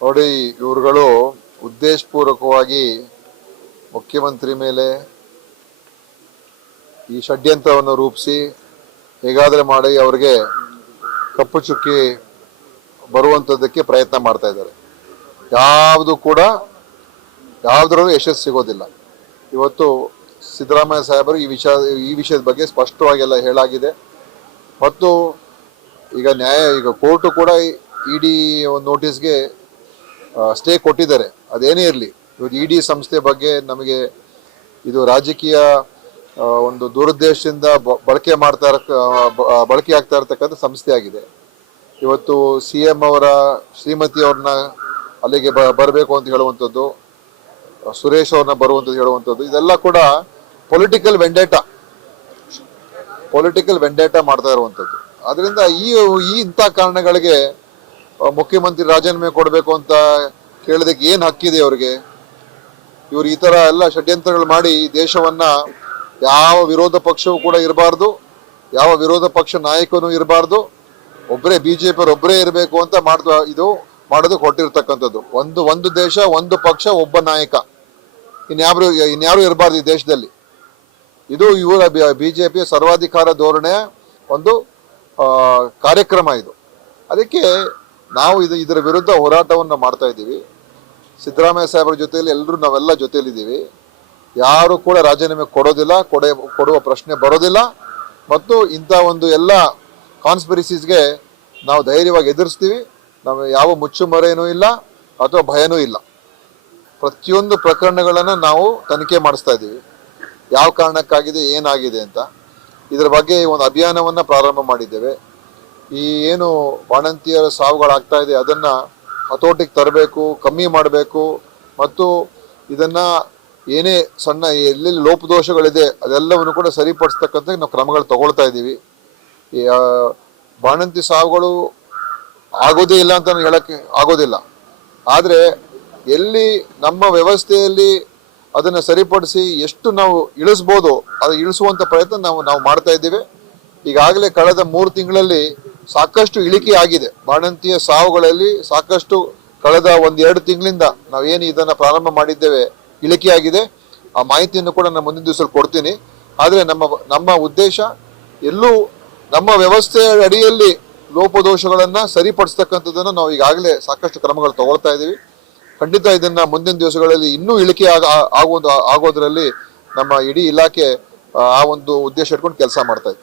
ನೋಡಿ, ಇವರುಗಳು ಉದ್ದೇಶಪೂರ್ವಕವಾಗಿ ಮುಖ್ಯಮಂತ್ರಿ ಮೇಲೆ ಈ ಷಡ್ಯಂತ್ರವನ್ನು ರೂಪಿಸಿ ಹೇಗಾದರೆ ಮಾಡಿ ಅವರಿಗೆ ಕಪ್ಪು ಚುಕ್ಕಿ ಬರುವಂಥದ್ದಕ್ಕೆ ಪ್ರಯತ್ನ ಮಾಡ್ತಾ ಇದ್ದಾರೆ. ಯಾವುದು ಕೂಡ ಯಾವುದರಲ್ಲೂ ಯಶಸ್ಸು ಸಿಗೋದಿಲ್ಲ. ಇವತ್ತು ಸಿದ್ದರಾಮಯ್ಯ ಸಾಹೇಬರು ಈ ವಿಷಯ, ಈ ವಿಷಯದ ಬಗ್ಗೆ ಸ್ಪಷ್ಟವಾಗೆಲ್ಲ ಹೇಳಾಗಿದೆ ಮತ್ತು ಈಗ ನ್ಯಾಯ, ಈಗ ಕೋರ್ಟು ಕೂಡ ಇಡಿ ಒಂದು ನೋಟಿಸ್ಗೆ ಸ್ಟೇ ಕೊಟ್ಟಿದ್ದಾರೆ. ಅದೇನೇ ಇರಲಿ. ಇವತ್ತು ಇಡಿ ಸಂಸ್ಥೆ ಬಗ್ಗೆ ನಮಗೆ ಇದು ರಾಜಕೀಯ ಒಂದು ದುರುದ್ದೇಶದಿಂದ ಬಳಕೆ ಮಾಡ್ತಾ ಇರ ಬಳಕೆ ಆಗ್ತಾ ಇರತಕ್ಕಂಥ ಸಂಸ್ಥೆ ಆಗಿದೆ. ಇವತ್ತು ಸಿ ಎಂ ಅವರ, ಶ್ರೀಮತಿ ಅವ್ರನ್ನ ಅಲ್ಲಿಗೆ ಬರಬೇಕು ಅಂತ ಹೇಳುವಂಥದ್ದು, ಸುರೇಶ್ ಅವ್ರನ್ನ ಬರುವಂಥದ್ದು ಹೇಳುವಂಥದ್ದು, ಇದೆಲ್ಲ ಕೂಡ ಪೊಲಿಟಿಕಲ್ ವೆಂಡೇಟ ಪೊಲಿಟಿಕಲ್ ವೆಂಡೇಟ ಮಾಡ್ತಾ ಇರುವಂಥದ್ದು. ಅದರಿಂದ ಈ ಇಂಥ ಕಾರಣಗಳಿಗೆ ಮುಖ್ಯಮಂತ್ರಿ ರಾಜೀನಾಮೆ ಕೊಡಬೇಕು ಅಂತ ಕೇಳೋದಕ್ಕೆ ಏನು ಹಕ್ಕಿದೆ ಅವ್ರಿಗೆ? ಇವರು ಈ ಥರ ಎಲ್ಲ ಷಡ್ಯಂತ್ರಗಳು ಮಾಡಿ ದೇಶವನ್ನ ಯಾವ ವಿರೋಧ ಪಕ್ಷವೂ ಕೂಡ ಇರಬಾರ್ದು, ಯಾವ ವಿರೋಧ ಪಕ್ಷ ನಾಯಕನೂ ಇರಬಾರ್ದು ಒಬ್ಬರೇ ಬಿ ಬಿಜೆಪಿ ಒಬ್ಬರೇ ಇರಬೇಕು ಅಂತ ಮಾಡ್ತಾ ಇದು ಮಾಡೋದಕ್ಕೆ ಹೊಟ್ಟಿರ್ತಕ್ಕಂಥದ್ದು ಒಂದು ಒಂದು ದೇಶ, ಒಂದು ಪಕ್ಷ, ಒಬ್ಬ ನಾಯಕ. ಇನ್ಯಾರು ಇನ್ಯಾರು ಇರಬಾರ್ದು ಈ ದೇಶದಲ್ಲಿ. ಇದು ಇವರ ಬಿ ಜೆ ಪಿಯ ಸರ್ವಾಧಿಕಾರ ಧೋರಣೆಯ ಒಂದು ಕಾರ್ಯಕ್ರಮ ಇದು. ಅದಕ್ಕೆ ನಾವು ಇದು ಇದರ ವಿರುದ್ಧ ಹೋರಾಟವನ್ನು ಮಾಡ್ತಾ ಇದ್ದೀವಿ. ಸಿದ್ದರಾಮಯ್ಯ ಸಾಹೇಬರ ಜೊತೆಯಲ್ಲಿ ಎಲ್ಲರೂ ನಾವೆಲ್ಲ ಜೊತೆಯಲ್ಲಿದ್ದೀವಿ. ಯಾರು ಕೂಡ ರಾಜೀನಾಮೆ ಕೊಡೋದಿಲ್ಲ, ಕೊಡೆ, ಕೊಡುವ ಪ್ರಶ್ನೆ ಬರೋದಿಲ್ಲ. ಮತ್ತು ಇಂಥ ಒಂದು ಎಲ್ಲ ಕಾನ್ಸ್ಪಿರಸೀಸ್ಗೆ ನಾವು ಧೈರ್ಯವಾಗಿ ಎದುರಿಸ್ತೀವಿ. ನಾವು ಯಾವ ಮುಚ್ಚುಮರೆಯೂ ಇಲ್ಲ, ಅಥವಾ ಭಯನೂ ಇಲ್ಲ. ಪ್ರತಿಯೊಂದು ಪ್ರಕರಣಗಳನ್ನು ನಾವು ತನಿಖೆ ಮಾಡಿಸ್ತಾ ಇದ್ದೀವಿ. ಯಾವ ಕಾರಣಕ್ಕಾಗಿದೆ, ಏನಾಗಿದೆ ಅಂತ. ಇದರ ಬಗ್ಗೆ ಒಂದು ಅಭಿಯಾನವನ್ನು ಪ್ರಾರಂಭ ಮಾಡಿದ್ದೇವೆ. ಈ ಏನು ಬಾಣಂತಿಯರ ಸಾವುಗಳಾಗ್ತಾ ಇದೆ ಅದನ್ನ ಹತೋಟಿಗೆ ತರಬೇಕು ಕಮ್ಮಿ ಮಾಡಬೇಕು ಮತ್ತು ಇದನ್ನ ಏನೇ ಸಣ್ಣ ಎಲ್ಲೆಲ್ಲಿ ಲೋಪದೋಷಗಳಿದೆ ಅದೆಲ್ಲವನ್ನು ಕೂಡ ಸರಿಪಡಿಸ್ತಕ್ಕಂಥ ನಾವು ಕ್ರಮಗಳು ತಗೊಳ್ತಾ ಇದ್ದೀವಿ. ಈ, ಬಾಣಂತಿ ಸಾವುಗಳು ಆಗೋದೇ ಇಲ್ಲ ಅಂತ ನಾನು ಹೇಳಕ್ಕೆ ಆಗೋದಿಲ್ಲ. ಆದರೆ ಎಲ್ಲಿ ನಮ್ಮ ವ್ಯವಸ್ಥೆಯಲ್ಲಿ ಅದನ್ನ ಸರಿಪಡಿಸಿ ಎಷ್ಟು ನಾವು ಇಳಿಸ್ಬೋದು ಅದು ಇಳಿಸುವಂತ ಪ್ರಯತ್ನ ನಾವು ನಾವು ಮಾಡ್ತಾ ಇದ್ದೀವಿ. ಈಗಾಗಲೇ ಕಳೆದ ಮೂರು ತಿಂಗಳಲ್ಲಿ ಸಾಕಷ್ಟು ಇಳಿಕೆ ಆಗಿದೆ ಬಾಣಂತಿಯ ಸಾವುಗಳಲ್ಲಿ ಸಾಕಷ್ಟು ಕಳೆದ ಒಂದೆರಡು ತಿಂಗಳಿಂದ ನಾವೇನು ಇದನ್ನ ಪ್ರಾರಂಭ ಮಾಡಿದ್ದೇವೆ ಇಳಿಕೆ ಆಗಿದೆ ಆ ಮಾಹಿತಿಯನ್ನು ಕೂಡ ನಾನು ಮುಂದಿನ ದಿವಸದಲ್ಲಿ ಕೊಡ್ತೀನಿ. ಆದರೆ ನಮ್ಮ ನಮ್ಮ ಉದ್ದೇಶ ಎಲ್ಲೂ ನಮ್ಮ ವ್ಯವಸ್ಥೆಯ ಅಡಿಯಲ್ಲಿ ಲೋಪದೋಷಗಳನ್ನ ಸರಿಪಡಿಸ್ತಕ್ಕಂಥದ್ದನ್ನು ನಾವು ಈಗಾಗಲೇ ಸಾಕಷ್ಟು ಕ್ರಮಗಳು ತಗೊಳ್ತಾ ಇದ್ದೀವಿ. ಖಂಡಿತ ಇದನ್ನ ಮುಂದಿನ ದಿವಸಗಳಲ್ಲಿ ಇನ್ನೂ ಇಳಿಕೆ ಆಗ ಆಗೋದು ಆಗೋದ್ರಲ್ಲಿ ನಮ್ಮ ಇಡೀ ಇಲಾಖೆ ಆ, ಆ ಒಂದು ಉದ್ದೇಶ ಇಟ್ಕೊಂಡು ಕೆಲಸ ಮಾಡ್ತಾ ಇದೆ.